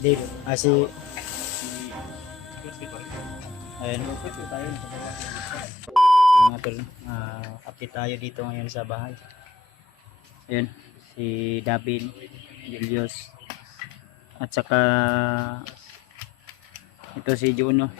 Dave, si ayun mga tol, update tayo dito ngayon sa bahay. Ayun, si David, Julius, at saka ito si Juno.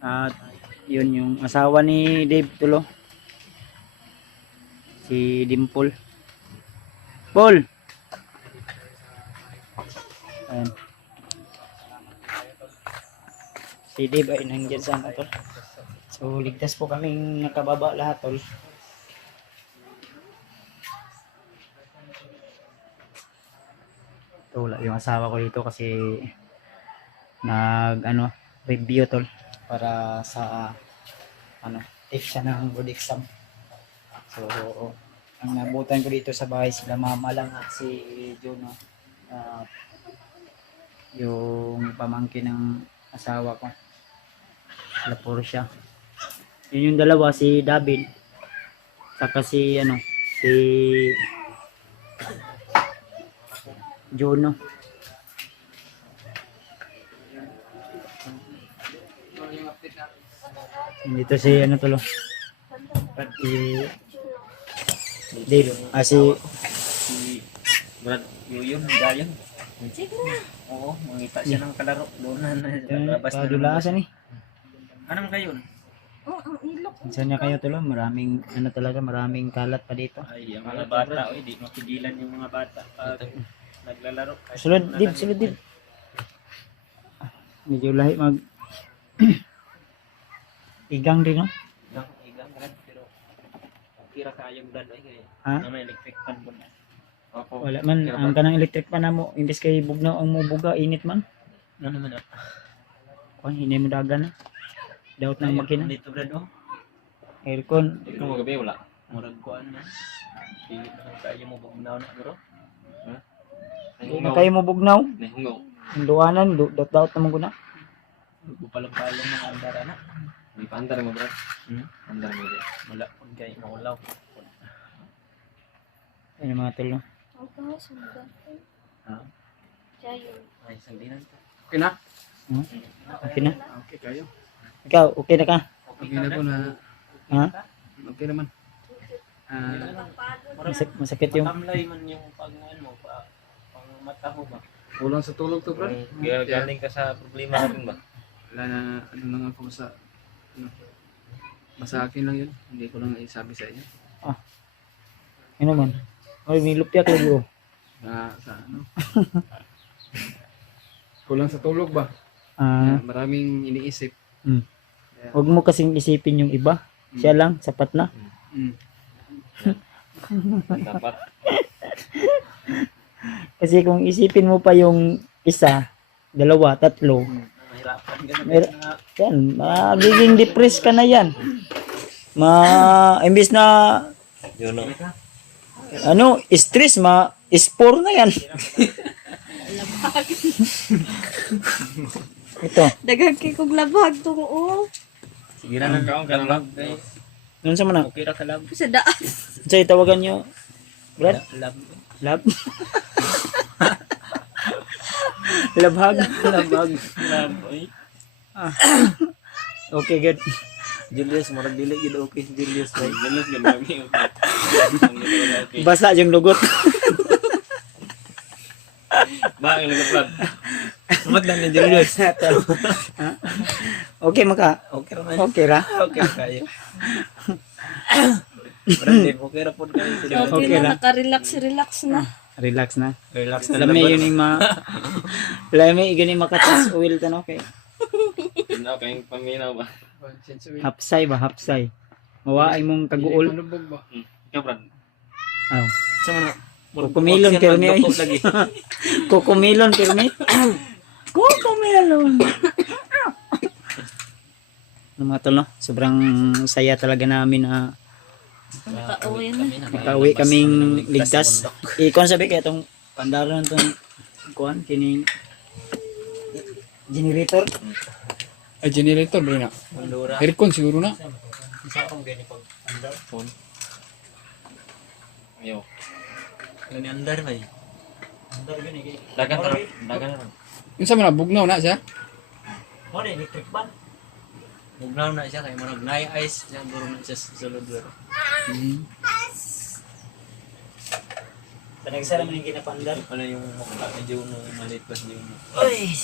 At yun yung asawa ni Dave tulo, si Dimple. Paul! Ayan. Si Dave ay nandiyan sa ano tol. So ligtas po kaming nakababa lahat tol. Ito wala yung asawa ko dito kasi nag ano review tol para sa ano take siya ng board exam. So ang nabutan ko dito sa bahay sila mama lang at si Juno, yung pamangkin ng asawa ko, sila puro siya. Yun yung dalawa, si David saka si ano si Juno. Dito si ano tulo si Dave, si Brad Yuyun, Dayan. Oo, mangita siya ng kalaro. Doon na labas na kadulasan eh. Anong kayo? Oh, ang ilok. Minsan niya kayo tulo, maraming ano talaga, maraming kalat pa dito. Ay, ang mga bata, di mapigilan yung mga bata pag naglalaro. Ay, Sulod Dib. Medyo lahi mag igang din no? Igang Brad, pero kira kayong dan ay kaya. Ha? Na may electric fan po na. Opo. Wala man, ang kanang electric pa na mo, imbes kay bugnaw ang mubuga, init man. Ano naman ah? Kuan, hinay mo dagan na. Daot ng makina. Dito Brad, oh. Aircon. Ikaw mo gabi, wala. Murag ko ano. Hindi na kayo mo bugnaw na, bro. Ha? Hindi na kayo mo bugnaw. Nahungaw. Ang duwanan, daot naman ko na. Bupalang-palang mga andara na. May paandar mo, bro. Andar mo, bro. Wala. Kung kayo maulaw. Ayun mga tol no. Okay, sundan. Ha? Chayo. Ay, sandinan ka. Okay na? Okay na. Okay kayo. Ikaw, okay na ka? Okay na po na. Ha? Okay naman. Masakit yung Matamlay man yung pag-ano mo, pang mata mo ba? Kulang sa tulog to, bro. Galing ka sa problema natin ba? Wala na, ano lang ako sa, ano, basta akin lang yun. Hindi ko lang isabi sa inyo. ano man. Ay, may lupyak lagi oh. Sa ano. Kulang sa tulog ba? Maraming iniisip. Huwag mo kasing isipin yung iba. Siya lang, sapat na. Dapat. Kasi kung isipin mo pa yung isa, dalawa, tatlo, Mahirapan ka na. yan, magiging depressed ka na yan. Imbis na, Yun o. ano, stress, spore na yan. Ito, Dagang kay kog labag to oh. Sige na lang kaong kalab. nun sa mana, Okay ra kalab. Sa daan. sa tawagan nyo, Brad, Lab. lab. Labhag. Labag. Lab. Oy. Okay, good. Julius, marag dili gid okay si Julius. Julius gid kami okay. Basa yung lugot. Ba ang nagaplag. Sumat lang ni Julius. Okay, maka. Okay ra man. Okay ra. Okay kayo. Brande, okay ra pod kayo sila. Okay, Okay na, lang. naka-relax na. Relax na. Relax Lami yun yung lami yun yung makatas oil tan okay. Na kayong paminaw ba? Hapsay ba, hapsay. Mawaay mong kaguol. Malubog ba? Ikaw Brad. Aw. Sa man. Kukumilon pero ni ay. lagi. Kukumilon pero ni. Kukumilon. Mga tol no, sobrang saya talaga namin na Nakauwi na. nakauwi kaming ligtas. Ikon sabi kaya itong pandaron itong kuhan, kining generator. Ay, generator ba na? Mandura. Aircon siguro na. Isa akong ganyan pag andar phone. Ayo. Ano ni andar ba? Dagan tara. Dagan na. Yung sa mga bugnaw na siya. Mo na electric ban. Mugnaw na siya kay marag nay ice siya buro na siya sa sulod bro. Panagsara man yung ginapandar. Ano yung mukha ni Juno maliit pa si Juno. Oy,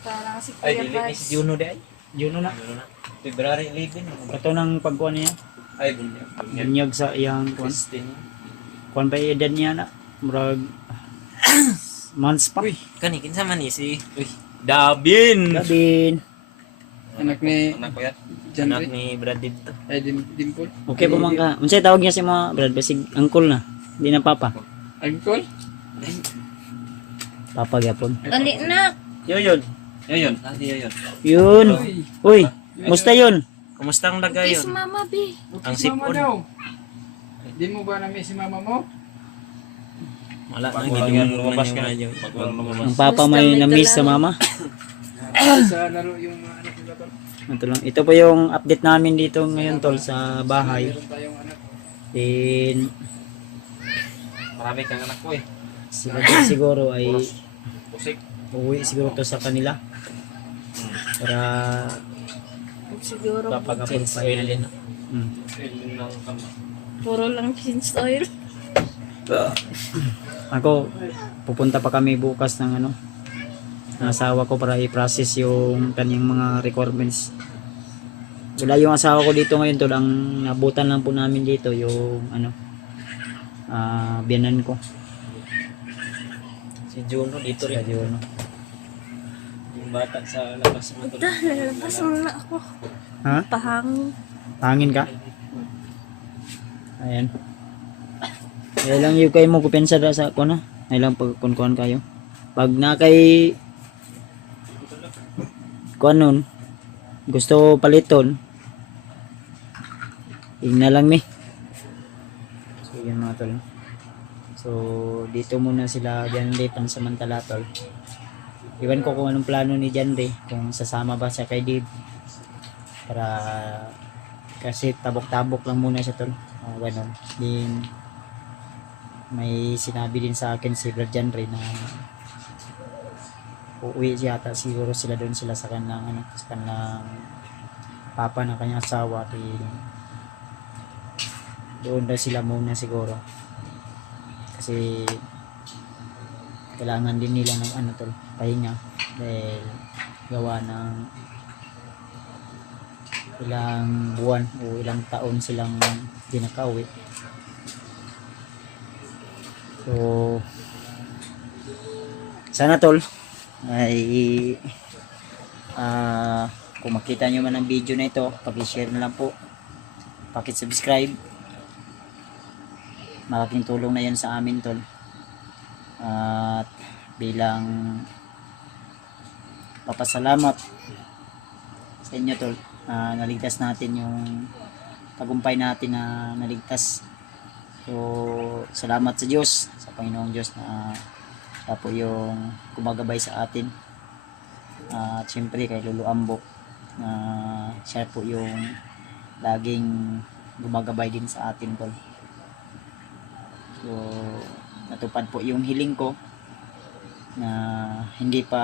Parang si Ay Kuya dili ni Bats. si Juno di ay. yun na. Juno na. February 11. Ito nang pagkuhan niya. Ay bunyag. Bunyag sa iyang kuhan. Christine. Kuhan pa yung edad niya na. Murag months pa. Kani kinsa man ni si Dabin. Gabin. Anak ni Anak ko yan. John Anak Ray. ni Brad dito. Ay, Dimpol. Okay pa man ka. Unsay tawag niya si mga brad basig uncle na. Di na papa. Agkol? Papa gyapon. Dali na. Yoyon. Yoyon. Ate Yoyon. Yun. Uy, musta yun? Kumusta ang lagay Kiss yun? mama, be. Ang Si Mama sipon. daw. Di mo ba na-miss si mama mo? Wala na gid lumabas ka na yun. Ang papa may Basta may na-miss sa kalaro. mama. Sa laro yung mga anak nila tol. Ito lang. Ito po yung update namin dito ngayon tol sa bahay. Meron tayong anak. Then Marami kang anak ko eh. sila din siguro ay Pusik. uuwi siguro to sa kanila. Para Siguro. papagapon pa Oil yan. din. Puro lang change oil. Ako, pupunta pa kami bukas ng ano, ng asawa ko para i-process yung kanyang mga requirements. Wala yung asawa ko dito ngayon tol, ang nabutan lang po namin dito yung ano, biyanan ko. Si Juno dito Sa rin. Diyono. Yung bata sa labas mo tol. Lalabas na ako. Ha? Pahangin. Hangin ka? Ayan. Kaya lang yung kayo mo kupensa da sa kuna. Ay lang pag kunkuhan kayo. Pag na kay kuan nun, gusto paliton, na lang mi. So yun mga tol. So dito muna sila Janre pansamantala tol. Iwan ko kung anong plano ni Janre, kung sasama ba siya kay Dave. Para kasi tabok-tabok lang muna siya tol. Ganon. Din may sinabi din sa akin si Brad Janre na uuwi yata siguro sila doon sila sa kanilang ano, sa kanilang papa ng kanyang asawa. Doon daw sila muna siguro kasi kailangan din nila ng ano tol, pahinga dahil gawa ng ilang buwan o ilang taon silang di nakauwi. So sana tol ay kung makita nyo man ang video na ito, paki-share na lang po, paki-subscribe. Malaking tulong na yan sa amin tol. At bilang papasalamat sa inyo tol, naligtas natin yung tagumpay natin na naligtas. So salamat sa Diyos, sa Panginoong Diyos na siya po yung gumagabay sa atin. At syempre kay Lolo Ambo na siya po yung laging gumagabay din sa atin tol. So natupad po yung hiling ko na hindi pa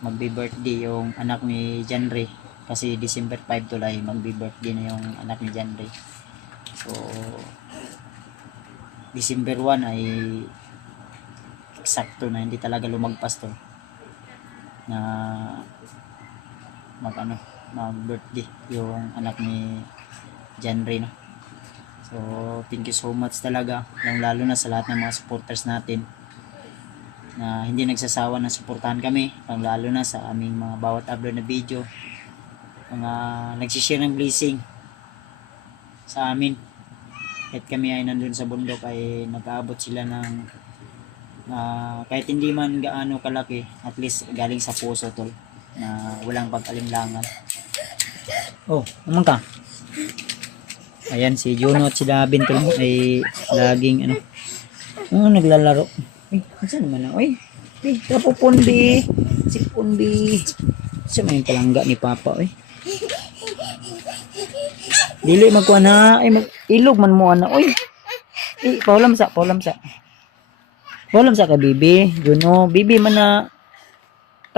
magbe-birthday yung anak ni Janre kasi December 5 tol ay magbe-birthday na yung anak ni Janre. So December 1 ay eksakto na hindi talaga lumagpas to na mag birthday yung anak ni Janre no. So thank you so much talaga, lalo na sa lahat ng mga supporters natin na hindi nagsasawa na suportahan kami, lalo na sa aming mga bawat upload na video, mga nagsishare ng blessing sa amin. Kahit kami ay nandun sa bundok ay nag-aabot sila ng kahit hindi man gaano kalaki, at least galing sa puso tol, na walang pag-alinlangan. Oh, naman ka. Ayan si Juno at si Dabin tol ay laging naglalaro. Ay, saan naman na? Ay, tapupon bi. Sipon bi. Siya may palangga ni Papa ay. Dili magkuha na, ay ilog man mo ana. Oy. Paulam sa. Walam sa ka, Bibi. Juno, Bibi man na.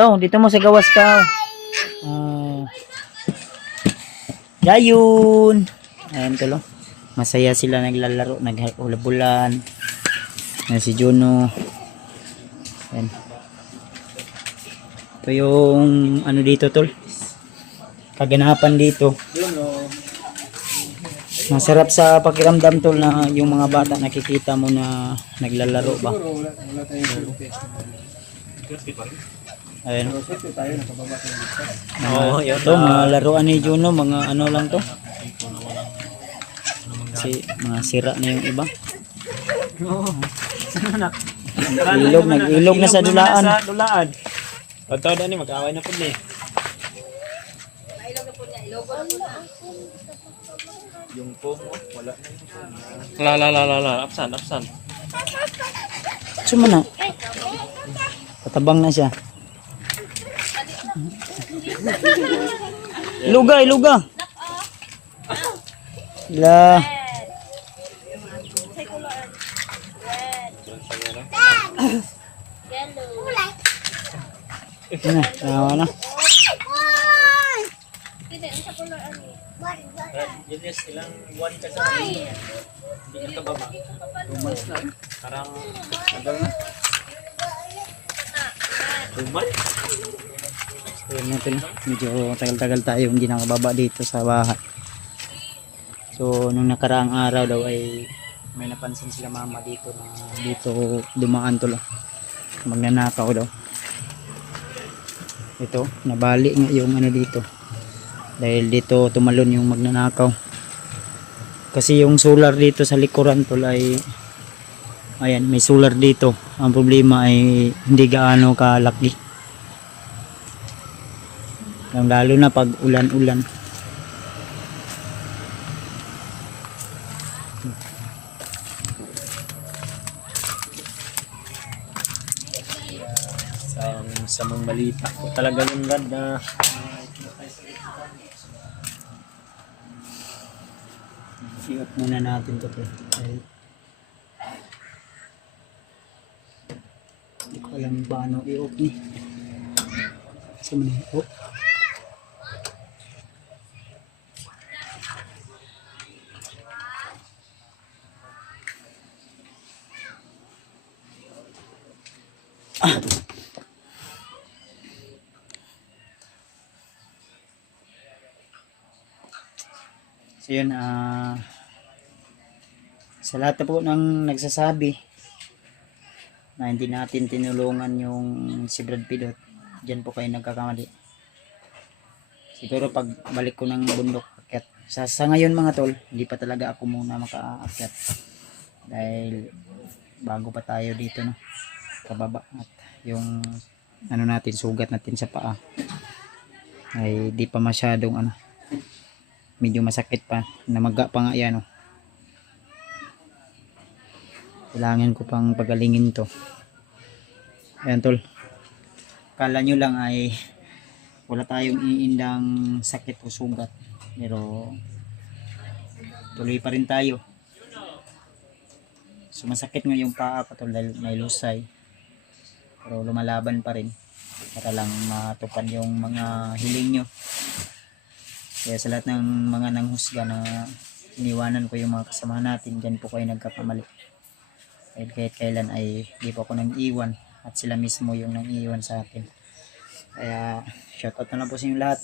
Oh, dito mo sa gawas ka. Dayun. Ayan tulo. Masaya sila naglalaro, naghulabulan. Ayan si Juno. Ayan. Ito yung ano dito tol. Kaganapan dito. Masarap sa pakiramdam tol na yung mga bata nakikita mo na naglalaro ba. Wala tayong Ayan. Oo, yun. Ito mga laruan ni Juno, mga ano lang to. Kasi mga sira na yung iba. Oo. Nag-ilog na sa dulaan. Dulaan. Pagtawad ni mag-away na po ni. Yung phone mo, wala na yung phone. Apsan. Suma na. Patabang na siya. Iluga. La. Ano, tawa na. Yes, ilang buwan ka sa hindi ka baba. Parang tagal na. 2 months? So, yun natin. Medyo tagal-tagal tayo hindi nakababa dito sa bahay. So, nung nakaraang araw daw ay may napansin sila mama dito na dito dumaan tulo. Magnanakaw daw. Ito, nabali nga yung ano dito. Dahil dito tumalon yung magnanakaw. Kasi yung solar dito sa likuran tol ay ayan, may solar dito. Ang problema ay hindi gaano kalaki. Lalo na pag ulan-ulan. Sa mga balita ko talaga yung rad na I-off muna natin to tol. Dahil hindi ko alam paano i-off ni. Saan mo na i-off? So yun, sa lahat na po ng nagsasabi na hindi natin tinulungan yung si Brad Pidot, dyan po kayo nagkakamali. Siguro pag balik ko ng bundok akyat. Sa ngayon mga tol, hindi pa talaga ako muna makaakyat. Dahil bago pa tayo dito no, kababa. At yung ano natin, sugat natin sa paa ay di pa masyadong ano, medyo masakit pa, namaga pa nga yan oh. Kailangan ko pang pagalingin to. Ayan tol, kala nyo lang ay wala tayong iindang sakit o sugat, pero tuloy pa rin tayo. Sumasakit nga yung paa ko tol dahil may lusay, pero lumalaban pa rin para lang matupad yung mga hiling nyo. Kaya sa lahat ng mga nanghusga na iniwanan ko yung mga kasama natin, dyan po kayo nagkakamali. Dahil kahit kailan ay di po ako nang iwan at sila mismo yung nang iwan sa atin. Kaya shoutout na lang po sa inyo lahat.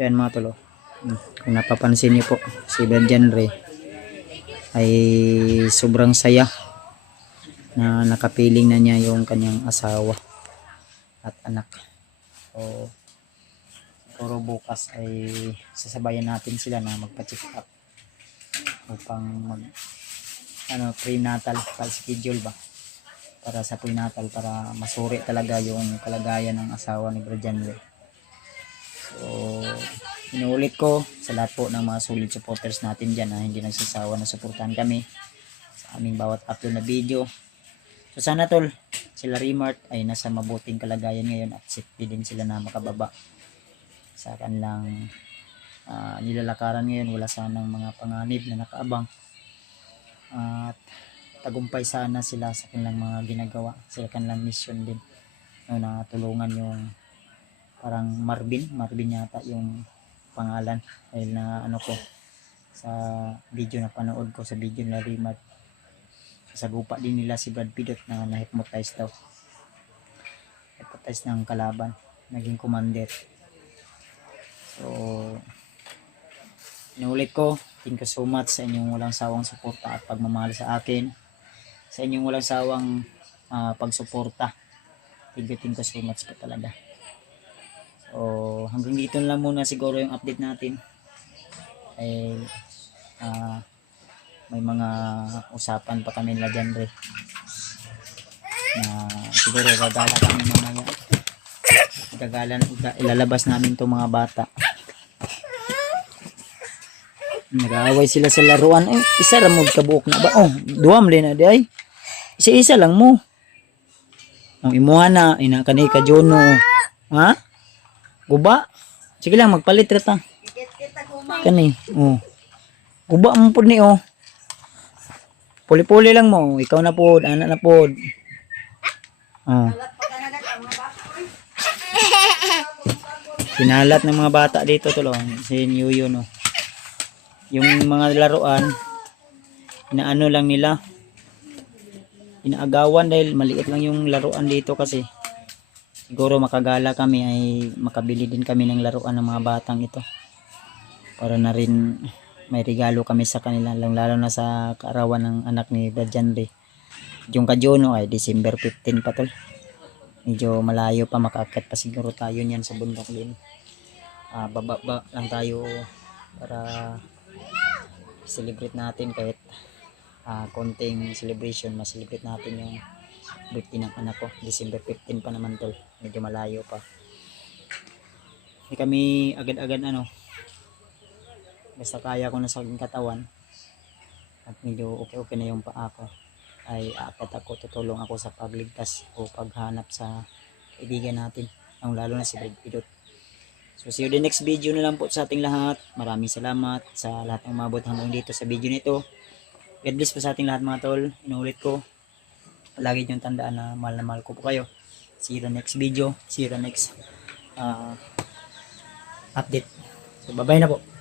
Ayan mga tolo, kung napapansin niyo po, si Brad Janre ay sobrang saya na nakapiling na niya yung kanyang asawa at anak. So siguro bukas ay sasabayan natin sila na magpa-check up upang mag prenatal schedule ba para sa prenatal, para masuri talaga yung kalagayan ng asawa ni Brad Janre. So inuulit ko sa lahat po ng mga solid supporters natin dyan na hindi nagsasawa na suportahan kami sa aming bawat upload na video. So sana tol, sila Remart ay nasa mabuting kalagayan ngayon at safety din sila na makababa sa kanilang nilalakaran ngayon. Wala sanang mga panganib na nakaabang at tagumpay sana sila sa kanilang mga ginagawa, sa kanilang mission din. No, na tulungan yung parang Marvin yata yung pangalan, dahil na ano ko sa video na panood ko sa video na Rimat, sa gupa din nila si Brad Pidot na na-hypnotize daw, hypnotize ng kalaban, naging commander. So inulit ko, thank you so much sa inyong walang sawang suporta at pagmamahal sa akin, sa inyong walang sawang pagsuporta. Thank you so much po talaga. So hanggang dito lang muna siguro yung update natin. Ay may mga usapan pa kami nila dyan na siguro gagala kami mamaya, ilalabas namin itong mga bata. Nag-aaway sila sa laruan. Isa ra mo kabuok na ba? Duwam din na di ay. Isa-isa lang mo. Imuha na ina kanay ka Jono. Ha? Guba? Sige lang magpalit ra ta. Kani. Guba mo pud ni Puli-puli lang mo. Ikaw na pod, anak na pod. Pinalat ng mga bata dito tulong. Si Yuyo no. Yung mga laruan, inaano lang nila, inaagawan dahil maliit lang yung laruan dito kasi siguro makagala kami ay makabili din kami ng laruan ng mga batang ito para na rin may regalo kami sa kanila, lalo na sa kaarawan ng anak ni Brad Janry. Yung kajono ay December 15 pa tol, medyo malayo pa, makakit pa siguro tayo niyan sa bundok din. Baba lang tayo para celebrate natin kahit konting celebration, ma-celebrate natin yung birthday ng anak ko. December 15 pa naman tol, medyo malayo pa. Hindi kami agad-agad basta kaya ko na sa aking katawan at medyo okay na yung paa ko, ay aapat ako, tutulong ako sa pagligtas o paghanap sa kaibigan natin, lalo na si Brad Pidot. So see you the next video na lang po sa ating lahat. Maraming salamat sa lahat ng umabot hanggang dito sa video nito. God bless po sa ating lahat mga tol. Inuulit ko, palagi niyong tandaan na mahal ko po kayo. See you the next video. See you the next update. So bye bye na po.